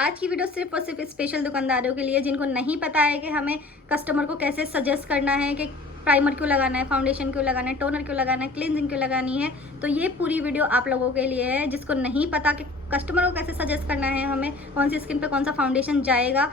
आज की वीडियो सिर्फ और सिर्फ स्पेशल दुकानदारों के लिए जिनको नहीं पता है कि हमें कस्टमर को कैसे सजेस्ट करना है कि प्राइमर क्यों लगाना है, फाउंडेशन क्यों लगाना है, टोनर क्यों लगाना है, क्लींजिंग क्यों लगानी है। तो ये पूरी वीडियो आप लोगों के लिए है जिसको नहीं पता कि कस्टमर को कैसे सजेस्ट करना है, हमें कौन सी स्किन पे कौन सा फाउंडेशन जाएगा।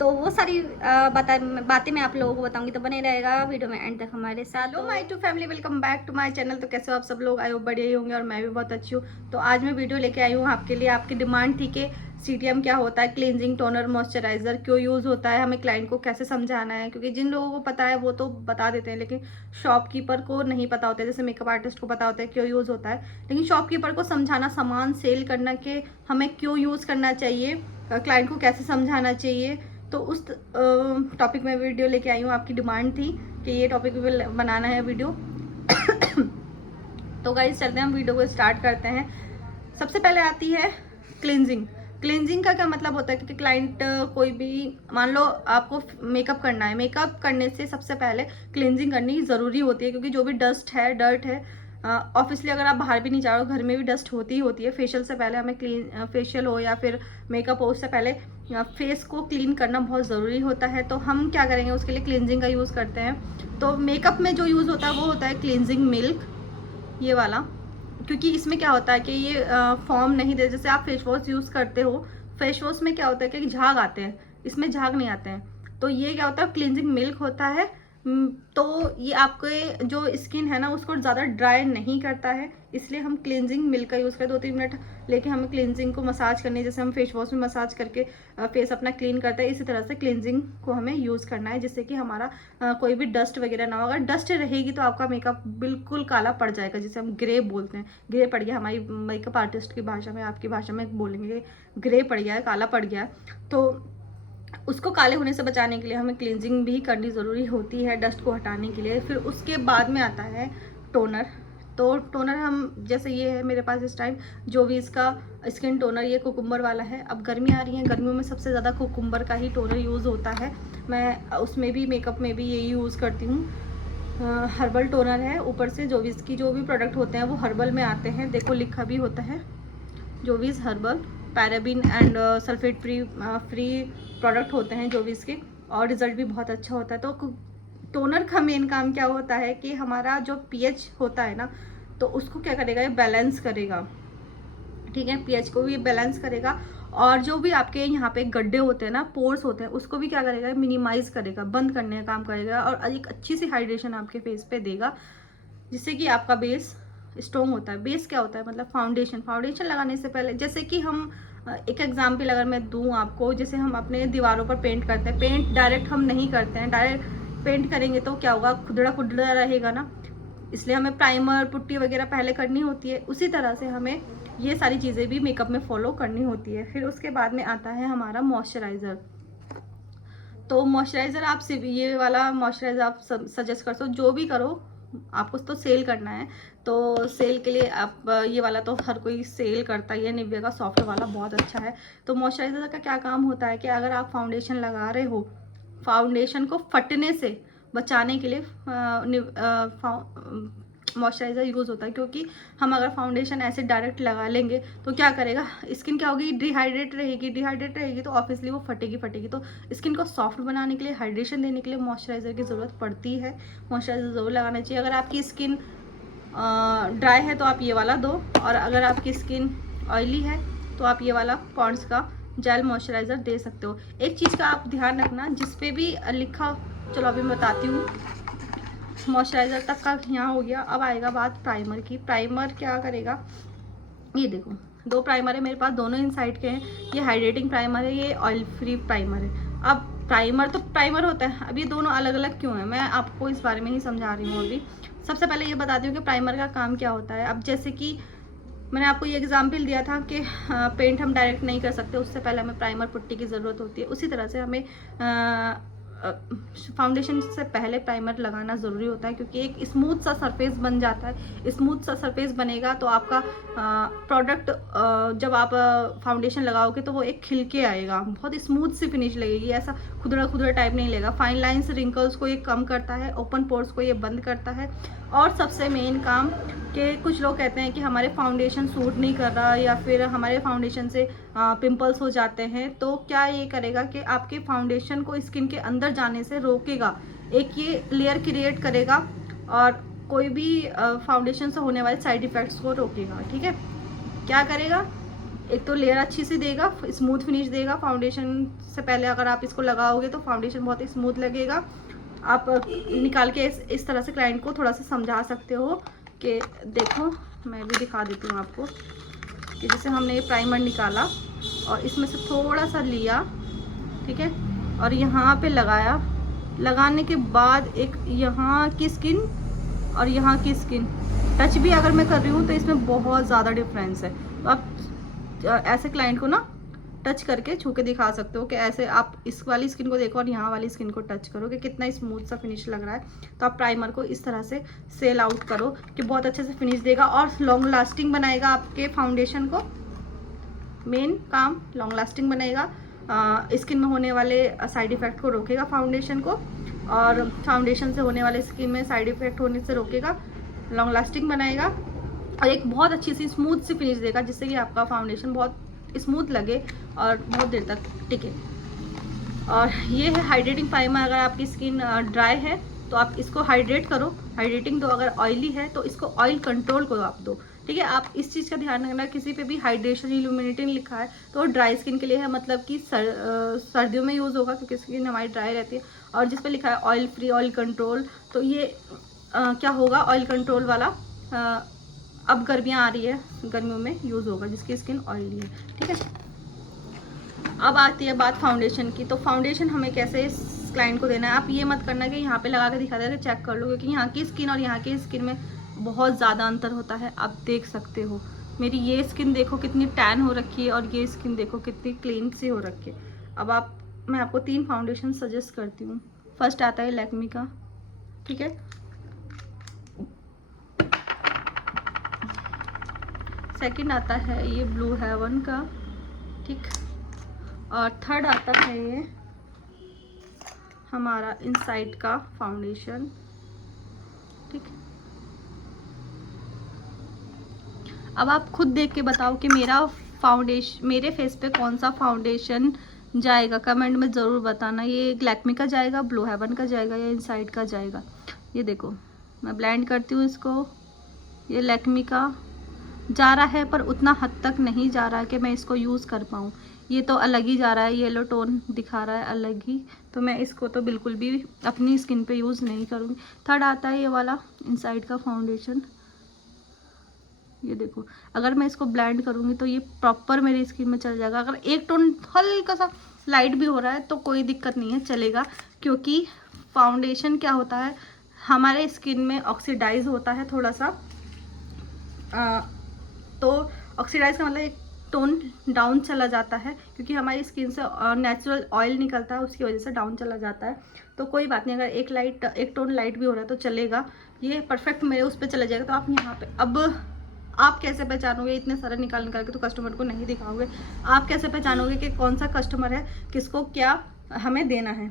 तो वो सारी बातें मैं आप लोगों को बताऊंगी, तो बने रहेगा वीडियो में एंड तक हमारे साथ। Hello my to family, welcome back to my channel. तो कैसे हो आप सब लोग? आए हो बढ़िया ही होंगे और मैं भी बहुत अच्छी हूँ। तो आज मैं वीडियो लेके आई हूँ आपके लिए। आपकी डिमांड थी कि सीटीएम क्या होता है, क्लींजिंग, टोनर, मॉइस्चराइजर क्यों यूज़ होता है, हमें क्लाइंट को कैसे समझाना है। क्योंकि जिन लोगों को पता है वो तो बता देते हैं, लेकिन शॉपकीपर को नहीं पता होता है। जैसे मेकअप आर्टिस्ट को पता होता है क्यों यूज़ होता है, लेकिन शॉपकीपर को समझाना, सामान सेल करना कि हमें क्यों यूज़ करना चाहिए, क्लाइंट को कैसे समझाना चाहिए। तो उस टॉपिक में वीडियो लेके आई हूँ। आपकी डिमांड थी कि ये टॉपिक पे बनाना है वीडियो। तो गाइस चलते हैं, हम वीडियो को स्टार्ट करते हैं। सबसे पहले आती है क्लींजिंग। क्लींजिंग का क्या मतलब होता है कि क्लाइंट कोई भी, मान लो आपको मेकअप करना है, मेकअप करने से सबसे पहले क्लींजिंग करनी ज़रूरी होती है। क्योंकि जो भी डस्ट है, डर्ट है, ऑब्वियसली अगर आप बाहर भी नहीं जा रहे हो, घर में भी डस्ट होती ही होती है। फेशियल से पहले हमें फेशियल हो या फिर मेकअप हो, उससे पहले फेस को क्लीन करना बहुत ज़रूरी होता है। तो हम क्या करेंगे, उसके लिए क्लींजिंग का यूज़ करते हैं। तो मेकअप में जो यूज़ होता है वो होता है क्लींजिंग मिल्क, ये वाला। क्योंकि इसमें क्या होता है कि ये फॉर्म नहीं दे, जैसे आप फेस वॉश यूज़ करते हो, फेस वॉश में क्या होता है कि झाग आते हैं, इसमें झाग नहीं आते हैं। तो ये क्या होता है, क्लींजिंग मिल्क होता है। तो ये आपके जो स्किन है ना उसको ज़्यादा ड्राई नहीं करता है, इसलिए हम क्लींजिंग मिल्क का यूज़ करें। 2-3 मिनट लेके हमें क्लींजिंग को मसाज करनी है, जैसे हम फेस वॉश में मसाज करके फेस अपना क्लीन करते हैं, इसी तरह से क्लींजिंग को हमें यूज़ करना है, जिससे कि हमारा कोई भी डस्ट वगैरह ना हो। अगर डस्ट रहेगी तो आपका मेकअप बिल्कुल काला पड़ जाएगा, जिसे हम ग्रे बोलते हैं। ग्रे पड़ गया, हमारी मेकअप आर्टिस्ट की भाषा में, आपकी भाषा में बोलेंगे ग्रे पड़ गया है, काला पड़ गया है। तो उसको काले होने से बचाने के लिए हमें क्लींजिंग भी करनी ज़रूरी होती है, डस्ट को हटाने के लिए। फिर उसके बाद में आता है टोनर। तो टोनर हम, जैसे ये है मेरे पास इस टाइम जो भी इसका स्किन टोनर, ये कुकुम्बर वाला है। अब गर्मी आ रही है, गर्मियों में सबसे ज़्यादा कुकुम्बर का ही टोनर यूज़ होता है। मैं उसमें भी, मेकअप में भी यही यूज़ करती हूँ। हर्बल टोनर है, ऊपर से जो भी इसकी जो भी प्रोडक्ट होते हैं वो हर्बल में आते हैं। देखो लिखा भी होता है Jovees herbal, paraben and sulphate free product होते हैं जो भी इसके, और रिजल्ट भी बहुत अच्छा होता है। तो टोनर का मेन काम क्या होता है कि हमारा जो पीएच होता है ना, तो उसको क्या करेगा, ये बैलेंस करेगा। ठीक है, पीएच को भी बैलेंस करेगा, और जो भी आपके यहाँ पे गड्ढे होते हैं ना, पोर्स होते हैं, उसको भी क्या करेगा, मिनिमाइज करेगा, बंद करने का काम करेगा, और एक अच्छी सी हाइड्रेशन आपके फेस पे देगा, जिससे कि आपका बेस स्ट्रॉन्ग होता है। बेस क्या होता है, मतलब फाउंडेशन लगाने से पहले, जैसे कि हम एक एग्जाम्पल अगर मैं दूं आपको, जैसे हम अपने दीवारों पर पेंट करते हैं, पेंट डायरेक्ट हम नहीं करते हैं। डायरेक्ट पेंट करेंगे तो क्या होगा, खुदड़ा खुदड़ा रहेगा ना, इसलिए हमें प्राइमर, पुट्टी वगैरह पहले करनी होती है। उसी तरह से हमें ये सारी चीज़ें भी मेकअप में फॉलो करनी होती है। फिर उसके बाद में आता है हमारा मॉइस्चराइज़र। तो मॉइस्चराइज़र आप सिर्फ ये वाला मॉइस्चराइज़र आप सजेस्ट कर सकते हो, जो भी करो, आपको तो सेल करना है। तो सेल के लिए आप ये वाला तो हर कोई सेल करता ही है, निविया का सॉफ्ट वाला बहुत अच्छा है। तो मॉइस्चराइज़र का क्या काम होता है कि अगर आप फाउंडेशन लगा रहे हो, फाउंडेशन को फटने से बचाने के लिए मॉइस्चराइज़र यूज़ होता है। क्योंकि हम अगर फाउंडेशन ऐसे डायरेक्ट लगा लेंगे तो क्या करेगा, स्किन क्या होगी, डिहाइड्रेट रहेगी, तो ऑब्वियसली वो फटेगी। तो स्किन को सॉफ्ट बनाने के लिए, हाइड्रेशन देने के लिए मॉइस्चराइज़र की ज़रूरत पड़ती है। मॉइस्चराइज़र ज़रूर लगाना चाहिए। अगर आपकी स्किन ड्राई है तो आप ये वाला दो, और अगर आपकी स्किन ऑयली है तो आप ये वाला पॉन्ड्स का जेल मॉइस्चराइज़र दे सकते हो। एक चीज़ का आप ध्यान रखना, जिस पे भी लिखा, चलो अभी मैं बताती हूँ। मॉइस्चराइज़र तक का यहाँ हो गया। अब आएगा बात प्राइमर की। प्राइमर क्या करेगा, ये देखो 2 प्राइमर है मेरे पास, दोनों इन साइड के हैं। ये हाइड्रेटिंग प्राइमर है, ये ऑयल फ्री प्राइमर है। अब प्राइमर तो प्राइमर होता है, अब ये दोनों अलग अलग क्यों है, मैं आपको इस बारे में ही समझा रही हूँ अभी। सबसे पहले ये बताती हूँ कि प्राइमर का काम क्या होता है। अब जैसे कि मैंने आपको ये एग्जाम्पल दिया था कि पेंट हम डायरेक्ट नहीं कर सकते, उससे पहले हमें प्राइमर पुट्टी की ज़रूरत होती है। उसी तरह से हमें फाउंडेशन से पहले प्राइमर लगाना ज़रूरी होता है, क्योंकि एक स्मूथ सा सरफेस बन जाता है। स्मूथ सा सरफेस बनेगा तो आपका प्रोडक्ट जब आप फाउंडेशन लगाओगे तो वो एक खिल के आएगा, बहुत स्मूथ सी फिनिश लगेगी, ऐसा खुदरा खुदरा टाइप नहीं लगेगा। फाइन लाइन्स, रिंकल्स को ये कम करता है, ओपन पोर्स को ये बंद करता है। और सबसे मेन काम कि कुछ लोग कहते हैं कि हमारे फाउंडेशन सूट नहीं कर रहा या फिर हमारे फाउंडेशन से पिंपल्स हो जाते हैं, तो क्या ये करेगा कि आपके फाउंडेशन को स्किन के अंदर जाने से रोकेगा, एक ये लेयर क्रिएट करेगा और कोई भी फाउंडेशन से होने वाले साइड इफ़ेक्ट्स को रोकेगा। ठीक है, क्या करेगा, एक तो लेयर अच्छी सी देगा, स्मूथ फिनिश देगा। फाउंडेशन से पहले अगर आप इसको लगाओगे तो फाउंडेशन बहुत ही स्मूथ लगेगा। आप निकाल के इस तरह से क्लाइंट को थोड़ा सा समझा सकते हो कि देखो, मैं भी दिखा देती हूँ आपको कि जैसे हमने ये प्राइमर निकाला और इसमें से थोड़ा सा लिया, ठीक है, और यहाँ पे लगाया। लगाने के बाद एक यहाँ की स्किन और यहाँ की स्किन टच भी अगर मैं कर रही हूँ तो इसमें बहुत ज़्यादा डिफरेंस है। तो आप ऐसे क्लाइंट को ना टच करके छू के दिखा सकते हो कि ऐसे आप इस वाली स्किन को देखो और यहाँ वाली स्किन को टच करो कि कितना स्मूथ सा फिनिश लग रहा है। तो आप प्राइमर को इस तरह से सेल आउट करो कि बहुत अच्छे से फिनिश देगा और लॉन्ग लास्टिंग बनाएगा आपके फाउंडेशन को। मेन काम लॉन्ग लास्टिंग बनाएगा, स्किन में होने वाले साइड इफ़ेक्ट को रोकेगा फाउंडेशन को, और फाउंडेशन से होने वाले स्किन में साइड इफ़ेक्ट होने से रोकेगा, लॉन्ग लास्टिंग बनाएगा और एक बहुत अच्छी सी स्मूथ सी फिनिश देगा, जिससे कि आपका फाउंडेशन बहुत स्मूथ लगे और बहुत देर तक टिके। और ये है हाइड्रेटिंग प्राइमर। अगर आपकी स्किन ड्राई है तो आप इसको हाइड्रेट करो, हाइड्रेटिंग दो। अगर ऑयली है तो इसको ऑयल कंट्रोल करो आप दो। ठीक है, आप इस चीज़ का ध्यान रखना, किसी पे भी हाइड्रेशन इल्यूमिनेटिंग लिखा है तो ड्राई स्किन के लिए है, मतलब कि सर्दियों में यूज़ होगा क्योंकि स्किन हमारी ड्राई रहती है। और जिस पे लिखा है ऑयल फ्री, ऑयल कंट्रोल, तो ये क्या होगा, ऑयल कंट्रोल वाला अब गर्मियाँ आ रही है, गर्मियों में यूज़ होगा जिसकी स्किन ऑयली है। ठीक है, अब आती है बात फाउंडेशन की। तो फाउंडेशन हमें कैसे इस क्लाइंट को देना है। आप ये मत करना कि यहाँ पे लगा के दिखा देगा, चेक कर लो, क्योंकि यहाँ की स्किन और यहाँ की स्किन में बहुत ज़्यादा अंतर होता है। आप देख सकते हो, मेरी ये स्किन देखो कितनी टैन हो रखी है और ये स्किन देखो कितनी क्लीन सी हो रखी है। अब मैं आपको 3 फाउंडेशन सजेस्ट करती हूँ। फर्स्ट आता है लैक्मी का, ठीक है, सेकंड आता है ये ब्लू हेवन का, ठीक, और थर्ड आता है ये हमारा इनसाइड का फाउंडेशन। ठीक, अब आप खुद देख के बताओ कि मेरे फेस पे कौन सा फाउंडेशन जाएगा, कमेंट में ज़रूर बताना। ये लैक्मी का जाएगा, ब्लू हेवन का जाएगा या इनसाइड का जाएगा। ये देखो मैं ब्लेंड करती हूँ इसको, ये लैक्मी का जा रहा है पर उतना हद तक नहीं जा रहा है कि मैं इसको यूज़ कर पाऊँ। ये तो अलग ही जा रहा है, येलो टोन दिखा रहा है अलग ही, तो मैं इसको तो बिल्कुल भी अपनी स्किन पे यूज़ नहीं करूँगी। थर्ड आता है ये वाला इनसाइड का फाउंडेशन। ये देखो, अगर मैं इसको ब्लेंड करूँगी तो ये प्रॉपर मेरी स्किन में चल जाएगा। अगर एक टोन हल्का सा लाइट भी हो रहा है तो कोई दिक्कत नहीं है, चलेगा, क्योंकि फाउंडेशन क्या होता है, हमारे स्किन में ऑक्सीडाइज होता है थोड़ा सा। तो ऑक्सीडाइज का मतलब एक टोन डाउन चला जाता है, क्योंकि हमारी स्किन से नेचुरल ऑयल निकलता है, उसकी वजह से डाउन चला जाता है। तो कोई बात नहीं, अगर एक टोन लाइट भी हो रहा है तो चलेगा, ये परफेक्ट मेरे उस पर चला जाएगा। तो आप यहाँ पे, अब आप कैसे पहचानोगे, इतने सारे निकाल के तो कस्टमर को नहीं दिखाओगे, आप कैसे पहचानोगे कि कौन सा कस्टमर है, किसको क्या हमें देना है।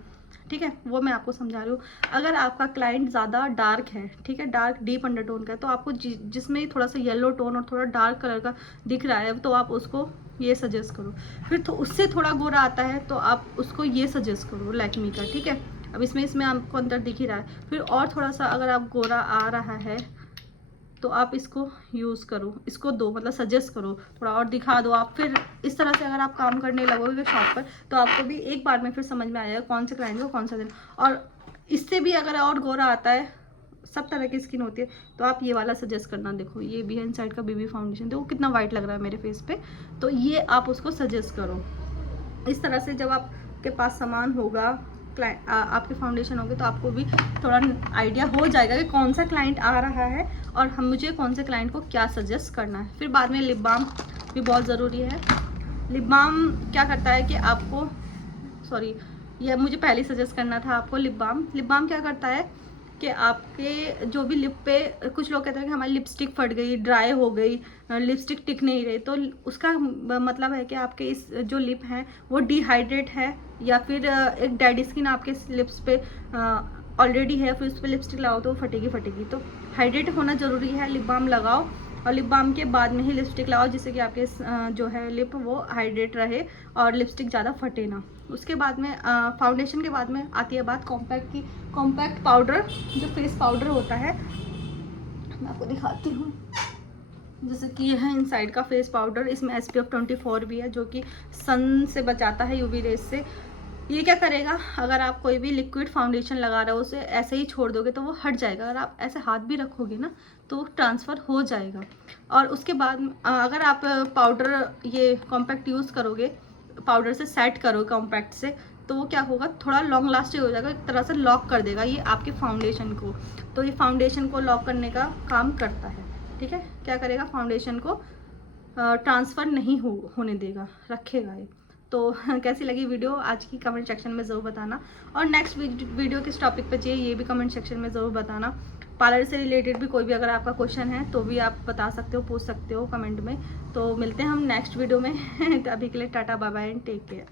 ठीक है, वो मैं आपको समझा रही हूँ। अगर आपका क्लाइंट ज़्यादा डार्क है, ठीक है, डार्क डीप अंडरटोन का है, तो आपको जिसमें थोड़ा सा येलो टोन और थोड़ा डार्क कलर का दिख रहा है तो आप उसको ये सजेस्ट करो। फिर तो उससे थोड़ा गोरा आता है तो आप उसको ये सजेस्ट करो लैक्मी का। ठीक है, अब इसमें आपको अंतर दिख ही रहा है। फिर और थोड़ा सा अगर आप गोरा आ रहा है तो आप इसको यूज़ करो, इसको दो, मतलब सजेस्ट करो, थोड़ा और दिखा दो आप। फिर इस तरह से अगर आप काम करने लगोगे शॉप पर तो आपको भी एक बार में फिर समझ में आएगा कौन से क्लाइंट को कौन सा देना। और इससे भी अगर और गोरा आता है, सब तरह की स्किन होती है, तो आप ये वाला सजेस्ट करना। देखो ये भी है इनसाइड का बेबी फाउंडेशन, देखो कितना वाइट लग रहा है मेरे फेस पे, तो ये आप उसको सजेस्ट करो। इस तरह से जब आपके पास सामान होगा, आपके फाउंडेशन होंगे, तो आपको भी थोड़ा आइडिया हो जाएगा कि कौन सा क्लाइंट आ रहा है और मुझे कौन से क्लाइंट को क्या सजेस्ट करना है। फिर बाद में लिप बाम भी बहुत ज़रूरी है। लिप बाम क्या करता है कि आपको ये मुझे पहले सजेस्ट करना था आपको लिप बाम। लिप बाम क्या करता है कि आपके जो भी लिप पे, कुछ लोग कहते हैं कि हमारी लिपस्टिक फट गई, ड्राई हो गई, लिपस्टिक टिक नहीं रही, तो उसका मतलब है कि आपके इस जो लिप हैं वो डिहाइड्रेट है, या फिर एक डेड स्किन आपके लिप्स पे ऑलरेडी है, फिर उस पर लिपस्टिक लगाओ तो वो फटेगी। तो हाइड्रेट होना ज़रूरी है, लिप बाम लगाओ और लिप बाम के बाद में ही लिपस्टिक लगाओ, जिससे कि आपके जो है लिप वो हाइड्रेट रहे और लिपस्टिक ज़्यादा फटे ना। उसके बाद में फाउंडेशन के बाद में आती है बात कॉम्पैक्ट की। कॉम्पैक्ट पाउडर, जो फेस पाउडर होता है, मैं आपको दिखाती हूँ। जैसे कि यह है इनसाइड का फेस पाउडर, इसमें SPF 24 भी है, जो कि सन से बचाता है, UV रेज से। ये क्या करेगा, अगर आप कोई भी लिक्विड फाउंडेशन लगा रहे हो उसे ऐसे ही छोड़ दोगे तो वो हट जाएगा, अगर आप ऐसे हाथ भी रखोगे ना तो ट्रांसफ़र हो जाएगा। और उसके बाद अगर आप पाउडर ये कॉम्पैक्ट यूज़ करोगे, पाउडर से सेट करो कॉम्पैक्ट से, तो वो क्या होगा, थोड़ा लॉन्ग लास्टिंग हो जाएगा, एक तरह से लॉक कर देगा ये आपके फाउंडेशन को। तो ये फाउंडेशन को लॉक करने का काम करता है, ठीक है। क्या करेगा, फाउंडेशन को ट्रांसफ़र नहीं होने देगा, रखेगा ये। तो कैसी लगी वीडियो आज की, कमेंट सेक्शन में ज़रूर बताना। और नेक्स्ट वीडियो किस टॉपिक पे चाहिए ये भी कमेंट सेक्शन में ज़रूर बताना। पार्लर से रिलेटेड भी कोई भी अगर आपका क्वेश्चन है तो भी आप बता सकते हो, पूछ सकते हो कमेंट में। तो मिलते हैं हम नेक्स्ट वीडियो में। तो अभी के लिए tata bye bye and take care.